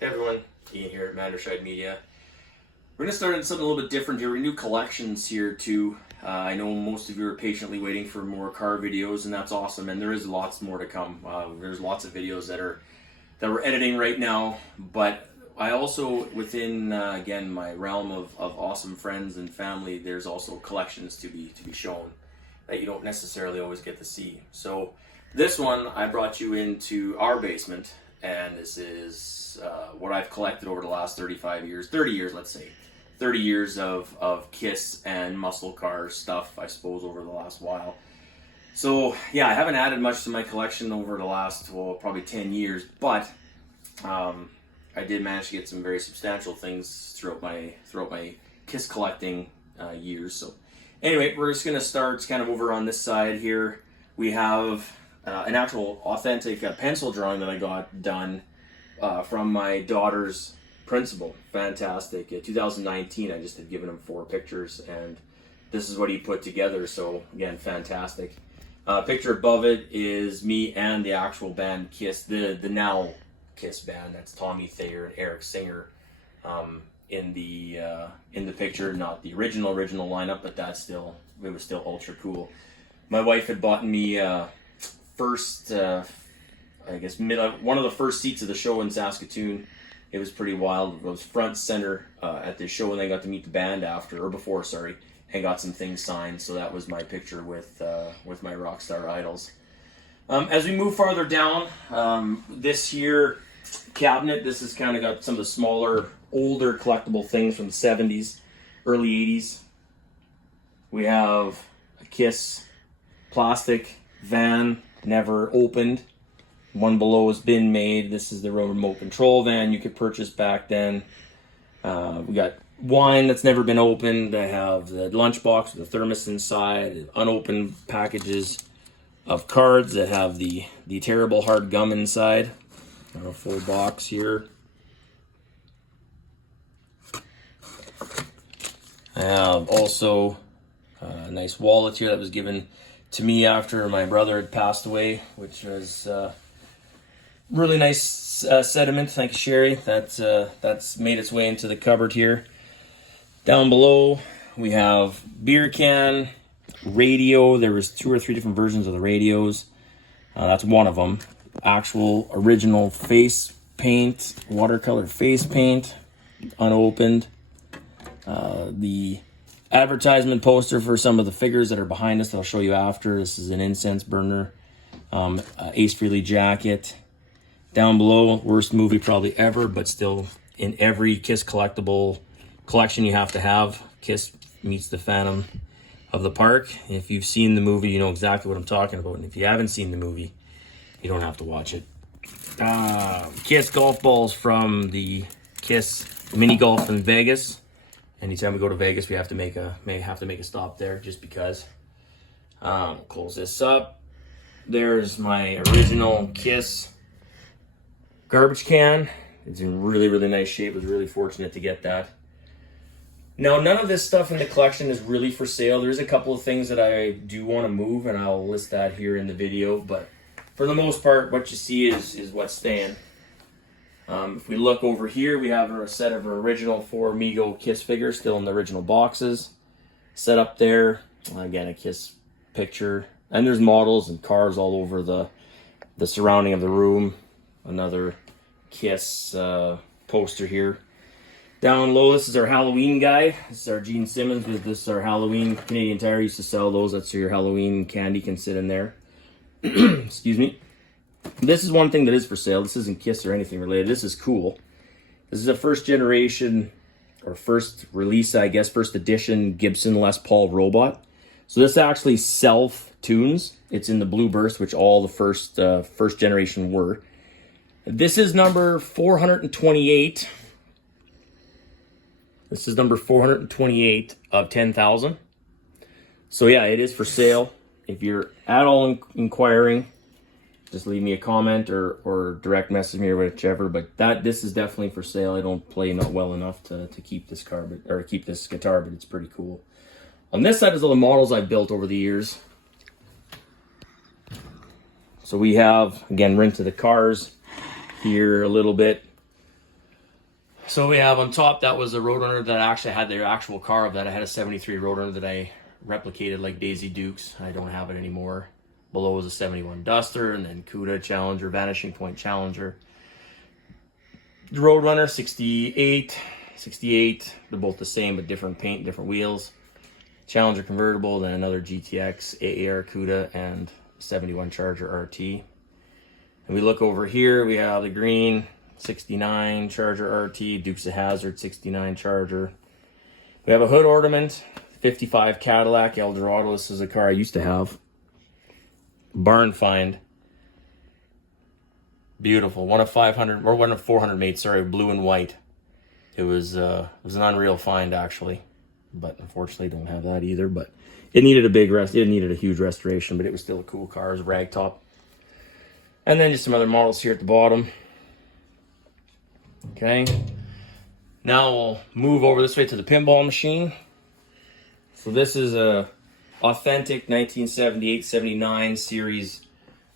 Hey everyone, Ian here at Manderscheid Media. We're going to start on something a little bit different here. New collections here too. I know most of you are patiently waiting for more car videos, and that's awesome. And there is lots more to come. There's lots of videos that we're editing right now. But I also, within again my realm of awesome friends and family, there's also collections to be shown that you don't necessarily always get to see. So this one I brought you into our basement. And this is what I've collected over the last 30 years, let's say. 30 years of KISS and muscle car stuff, I suppose, over the last while. So, yeah, I haven't added much to my collection over the last, well, probably 10 years, but I did manage to get some very substantial things throughout my KISS collecting years. So, anyway, we're just going to start kind of over on this side here. We have an actual authentic pencil drawing that I got done from my daughter's principal. Fantastic. 2019, I just had given him 4 pictures, and this is what he put together. So again, fantastic. Picture above it is me and the actual band KISS, the now KISS band. That's Tommy Thayer and Eric Singer in the picture. Not the original lineup, but it was still ultra cool. My wife had bought me first, one of the first seats of the show in Saskatoon. It was pretty wild. It was front center at this show, and I got to meet the band before, and got some things signed. So that was my picture with my rock star idols. As we move farther down, this here cabinet, this has kind of got some of the smaller, older collectible things from the 70s, early 80s. We have a KISS plastic van, never opened. One below has been made. This is the remote control van you could purchase back then. We got wine that's never been opened. I have the lunchbox with the thermos inside, unopened packages of cards that have the terrible hard gum inside. A full box here. I have also a nice wallet here that was given to me after my brother had passed away, which was really nice sediment. Thanks, Sherry. That's made its way into the cupboard here. Down below, we have beer can, radio. There was 2 or 3 different versions of the radios. That's one of them. Actual original face paint, watercolor face paint, unopened. The advertisement poster for some of the figures that are behind us that I'll show you after. This is an incense burner, Ace Frehley jacket. Down below, worst movie probably ever, but still in every KISS collectible collection you have to have. KISS meets the Phantom of the Park. If you've seen the movie, you know exactly what I'm talking about. And if you haven't seen the movie, you don't have to watch it. KISS golf balls from the KISS mini golf in Vegas. Anytime we go to Vegas, we have to make a stop there just because. Close this up. There's my original KISS garbage can. It's in really, really nice shape. I was really fortunate to get that. Now, none of this stuff in the collection is really for sale. There's a couple of things that I do want to move, and I'll list that here in the video. But for the most part, what you see is what's staying. If we look over here, we have a set of our original 4 Mego KISS figures still in the original boxes. Set up there. Again, a KISS picture. And there's models and cars all over the surrounding of the room. Another KISS poster here. Down low, this is our Halloween guy. This is our Gene Simmons. This is our Halloween. Canadian Tire used to sell those. That's your Halloween candy can sit in there. Excuse me. This is one thing that is for sale. This isn't KISS or anything related. This is cool. This is a first generation, or first release, I guess, first edition Gibson Les Paul robot. So this actually self-tunes. It's in the Blue Burst, which all the first generation were. This is number 428. This is number 428 of 10,000. So yeah, it is for sale. If you're at all inquiring, just leave me a comment or direct message me or whichever. But this is definitely for sale. I don't play not well enough to keep this keep this guitar, but it's pretty cool. On this side is all the models I've built over the years. So we have, again, we're into the cars here a little bit. So we have on top, that was a Roadrunner that actually had their actual car of that. I had a 73 Roadrunner that I replicated like Daisy Dukes. I don't have it anymore. Below was a 71 Duster, and then Cuda Challenger, Vanishing Point Challenger. The Roadrunner 68, they're both the same but different paint, different wheels. Challenger convertible, then another GTX, AAR Cuda, and 71 Charger RT. And we look over here, we have the green 69 Charger RT, Dukes of Hazzard 69 Charger. We have a hood ornament, 55 Cadillac Eldorado. This is a car I used to have. Barn find. Beautiful. One of 500, or one of 400 made, sorry, blue and white. It was an unreal find, actually. But unfortunately, don't have that either. But it needed it needed a huge restoration, but it was still a cool car. It was rag top. And then just some other models here at the bottom. Okay. Now we'll move over this way to the pinball machine. So this is a authentic 1978-79 series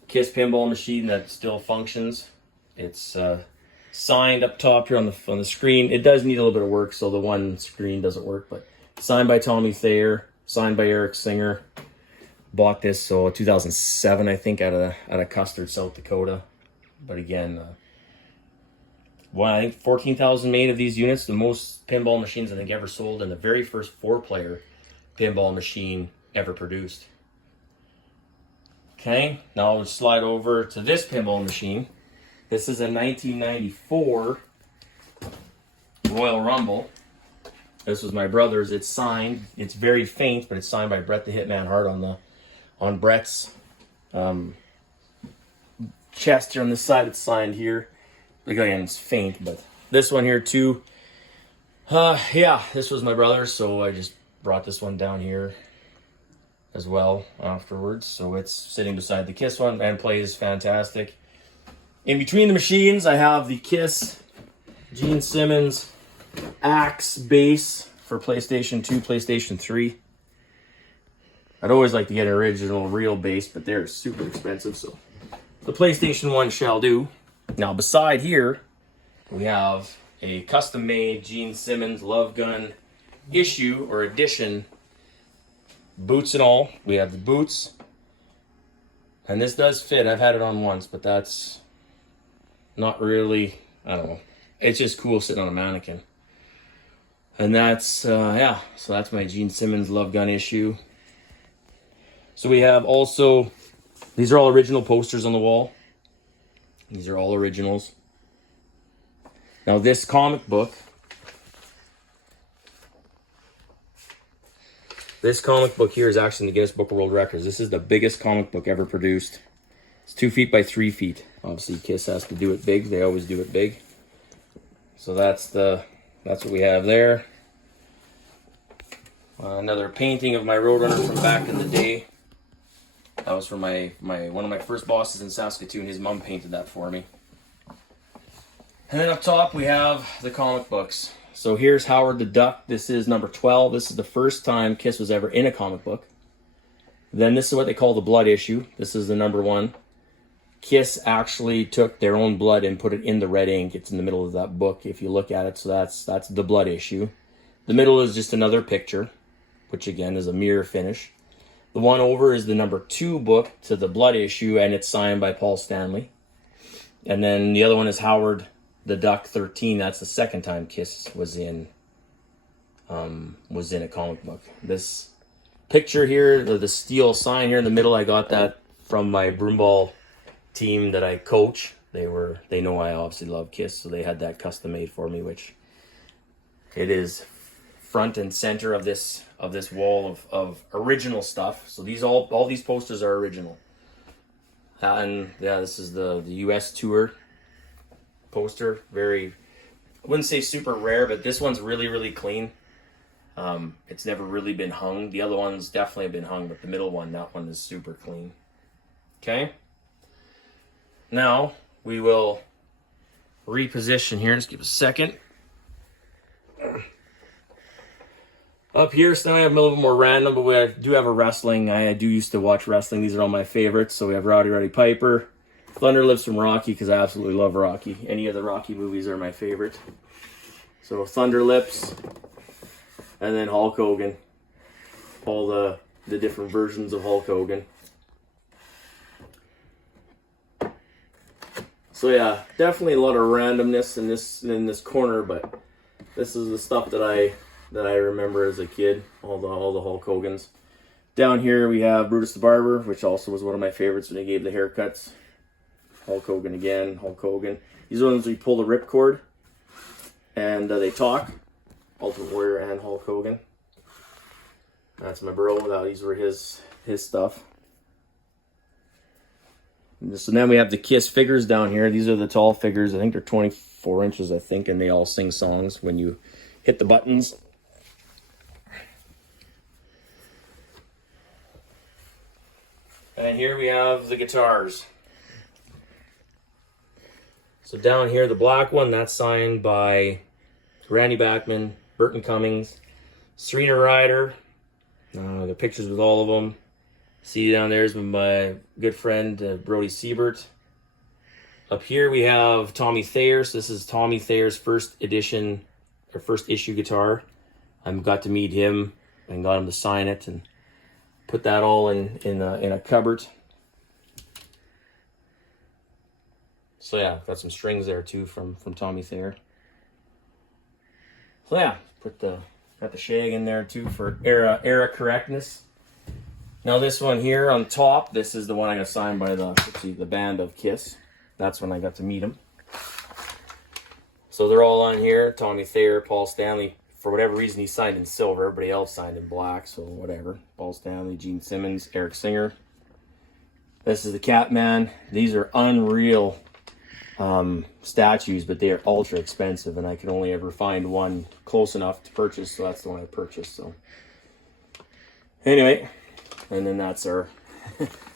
KISS pinball machine that still functions. It's signed up top here on the screen. It does need a little bit of work, so the one screen doesn't work, but signed by Tommy Thayer, signed by Eric Singer. Bought this 2007, I think, out of Custard, South Dakota. But again, I think 14,000 made of these units, the most pinball machines I think ever sold, and the very first 4-player pinball machine ever produced. Okay, now I'll slide over to this pinball machine. This is a 1994 Royal Rumble. This was my brother's. It's signed. It's very faint, but it's signed by Bret the Hitman Hart on Bret's chest here on this side. It's signed here. Again, it's faint, but this one here too. Yeah, this was my brother's, so I just brought this one down here as well afterwards. So it's sitting beside the KISS one and plays fantastic. In between the machines, I have the KISS Gene Simmons Axe base for PlayStation 2, PlayStation 3. I'd always like to get an original real base, but they're super expensive, so the PlayStation 1 shall do. Now beside here, we have a custom-made Gene Simmons Love Gun issue or edition, boots and all. We have the boots, and this does fit. I've had it on once, but that's not really, I don't know. It's just cool sitting on a mannequin. And that's, yeah, so that's my Gene Simmons Love Gun issue. So we have also, these are all original posters on the wall. These are all originals. Now this comic book, here is actually in the Guinness Book of World Records. This is the biggest comic book ever produced. It's 2 feet by 3 feet. Obviously KISS has to do it big. They always do it big. So that's what we have there. Another painting of my Roadrunner from back in the day. That was from one of my first bosses in Saskatoon. His mom painted that for me. And then up top we have the comic books. So here's Howard the Duck. This is number 12. This is the first time KISS was ever in a comic book. Then this is what they call the blood issue. This is the number 1. KISS actually took their own blood and put it in the red ink. It's in the middle of that book if you look at it. So that's the blood issue. The middle is just another picture, which again is a mirror finish. The one over is the number 2 book to the blood issue, and it's signed by Paul Stanley. And then the other one is Howard the Duck 13. That's the second time KISS was in a comic book. This picture here, the steel sign here in the middle, I got that from my broomball team that I coach. They know I obviously love KISS, so they had that custom made for me, which it is front and center of this wall of original stuff. So all these posters are original. And yeah, this is the US tour poster. Very, I wouldn't say super rare, but this one's really, really clean. It's never really been hung. The other ones definitely have been hung, but the middle one, that one is super clean. Okay. Now we will reposition here. Just give a second. Up here, so now I have a little bit more random, but we do have a wrestling. I do used to watch wrestling. These are all my favorites. So we have Roddy Piper. Thunder Lives from Rocky, because I absolutely love Rocky. Any of the Rocky movies are my favorite. So Thunder Lips, and then Hulk Hogan. All the different versions of Hulk Hogan. So yeah, definitely a lot of randomness in this corner, but this is the stuff that I remember as a kid. All the Hulk Hogans. Down here we have Brutus the Barber, which also was one of my favorites when he gave the haircuts. Hulk Hogan again, Hulk Hogan. These are the ones where you pull the ripcord and they talk. Ultimate Warrior and Hulk Hogan. That's my bro. These were his stuff. So then we have the Kiss figures down here. These are the tall figures. I think they're 24 inches, I think, and they all sing songs when you hit the buttons. And here we have the guitars. So down here, the black one, that's signed by Randy Bachman, Burton Cummings, Serena Ryder. The pictures with all of them. See down there is my good friend Brody Siebert. Up here we have Tommy Thayer. So this is Tommy Thayer's first edition or first issue guitar. I got to meet him and got him to sign it and put that all in a cupboard. So yeah, got some strings there too from Tommy Thayer. So yeah, got the shag in there too for era correctness. Now this one here on top, this is the one I got signed by the band of Kiss. That's when I got to meet him. So they're all on here. Tommy Thayer, Paul Stanley. For whatever reason, he signed in silver. Everybody else signed in black, so whatever. Paul Stanley, Gene Simmons, Eric Singer. This is the Catman. These are unreal statues, but they are ultra expensive, and I could only ever find one close enough to purchase, so that's the one I purchased. So anyway, and then that's our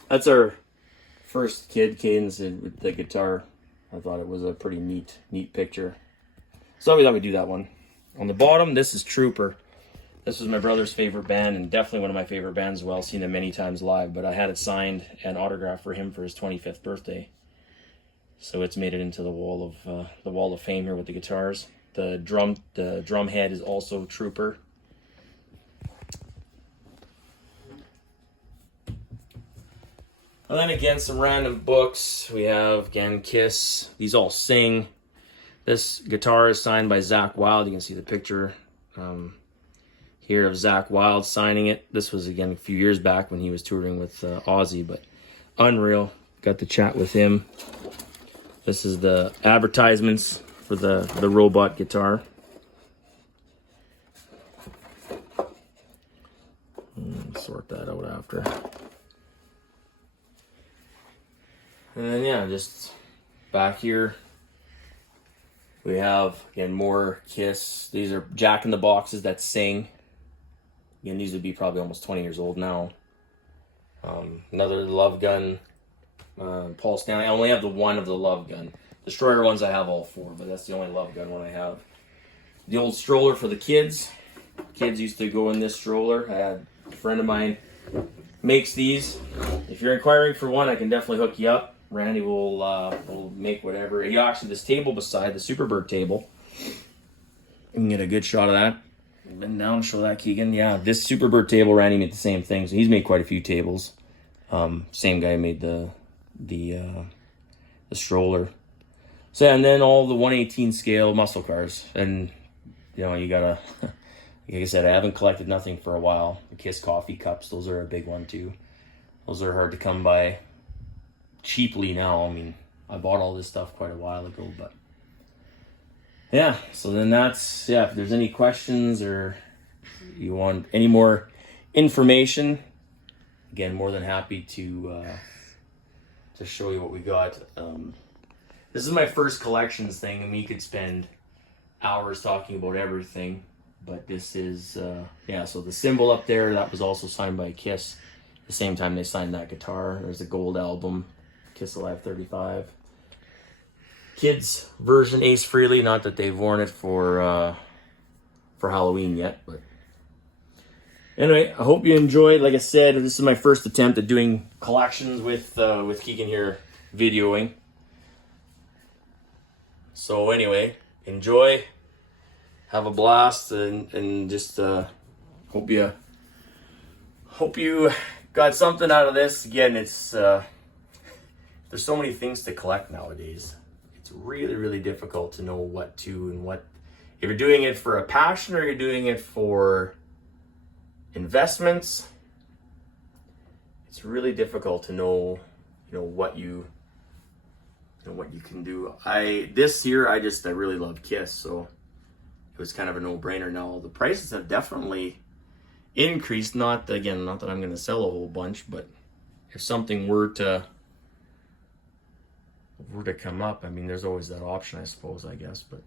that's our first kid cadence with the guitar. I thought it was a pretty neat picture, so I thought we'd do that one. On the bottom, this is Trooper. This was my brother's favorite band, and definitely one of my favorite bands as well. Seen them many times live, but I had it signed and autographed for him for his 25th birthday. So it's made it into the wall of fame here with the guitars. The drum head is also Trooper. And then again, some random books. We have again Kiss. These all sing. This guitar is signed by Zakk Wylde. You can see the picture here of Zakk Wylde signing it. This was again a few years back when he was touring with Ozzy, but unreal. Got to chat with him. This is the advertisements for the robot guitar. Sort that out after. And then yeah, just back here we have again more Kiss. These are Jack in the Boxes that sing. Again, these would be probably almost 20 years old now. Another Love Gun. Paul Stanley. I only have the one of the Love Gun. Destroyer ones I have all four, but that's the only Love Gun one I have. The old stroller for the kids. Kids used to go in this stroller. I had a friend of mine makes these. If you're inquiring for one, I can definitely hook you up. Randy will make whatever. He actually this table beside the Superbird table. You can get a good shot of that. Bend down, show that, Keegan. Yeah, this Superbird table, Randy made the same thing. So he's made quite a few tables. Same guy made the stroller. So yeah, and then all the 1/18 scale muscle cars. And you know, you gotta like I said, I haven't collected nothing for a while. The Kiss coffee cups, those are a big one too. Those are hard to come by cheaply now. I mean, I bought all this stuff quite a while ago, but yeah, so then that's, yeah, if there's any questions or you want any more information, again, more than happy to show you what we got. This is my first collections thing. I mean, you could spend hours talking about everything, but this is, yeah, so the symbol up there, that was also signed by Kiss. The same time they signed that guitar. There's a gold album, Kiss Alive 35. Kids version, Ace Frehley. Not that they've worn it for Halloween yet, but anyway, I hope you enjoyed. Like I said, this is my first attempt at doing collections with Keegan here videoing. So anyway, enjoy. have a blast, and just hope you got something out of this. Again, it's there's so many things to collect nowadays. It's really difficult to know what to and what, if you're doing it for a passion or you're doing it for investments. It's really difficult to know, what you can do. This year I really love Kiss, so it was kind of a no-brainer. Now the prices have definitely increased. Not that I'm going to sell a whole bunch, but if something were to come up, I mean, there's always that option, I suppose, I guess. But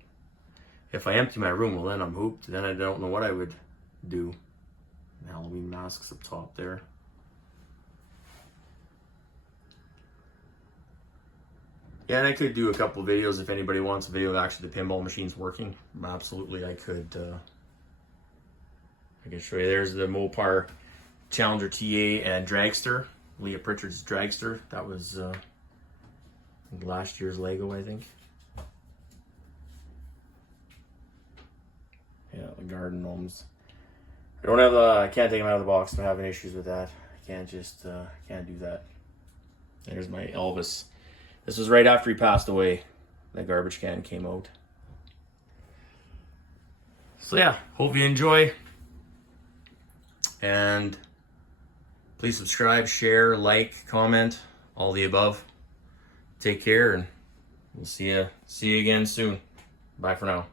if I empty my room, well, then I'm hooped. Then I don't know what I would do. Halloween masks up top there. Yeah, and I could do a couple videos if anybody wants a video of actually the pinball machines working. Absolutely, I could show you. There's the Mopar Challenger TA and Dragster, Leah Pritchard's Dragster. That was last year's Lego, I think. Yeah, the garden gnomes. I can't take them out of the box. I'm having issues with that. I can't do that. There's my Elvis. This was right after he passed away. That garbage can came out. So yeah, hope you enjoy. And please subscribe, share, like, comment, all the above. Take care, and we'll see you again soon. Bye for now.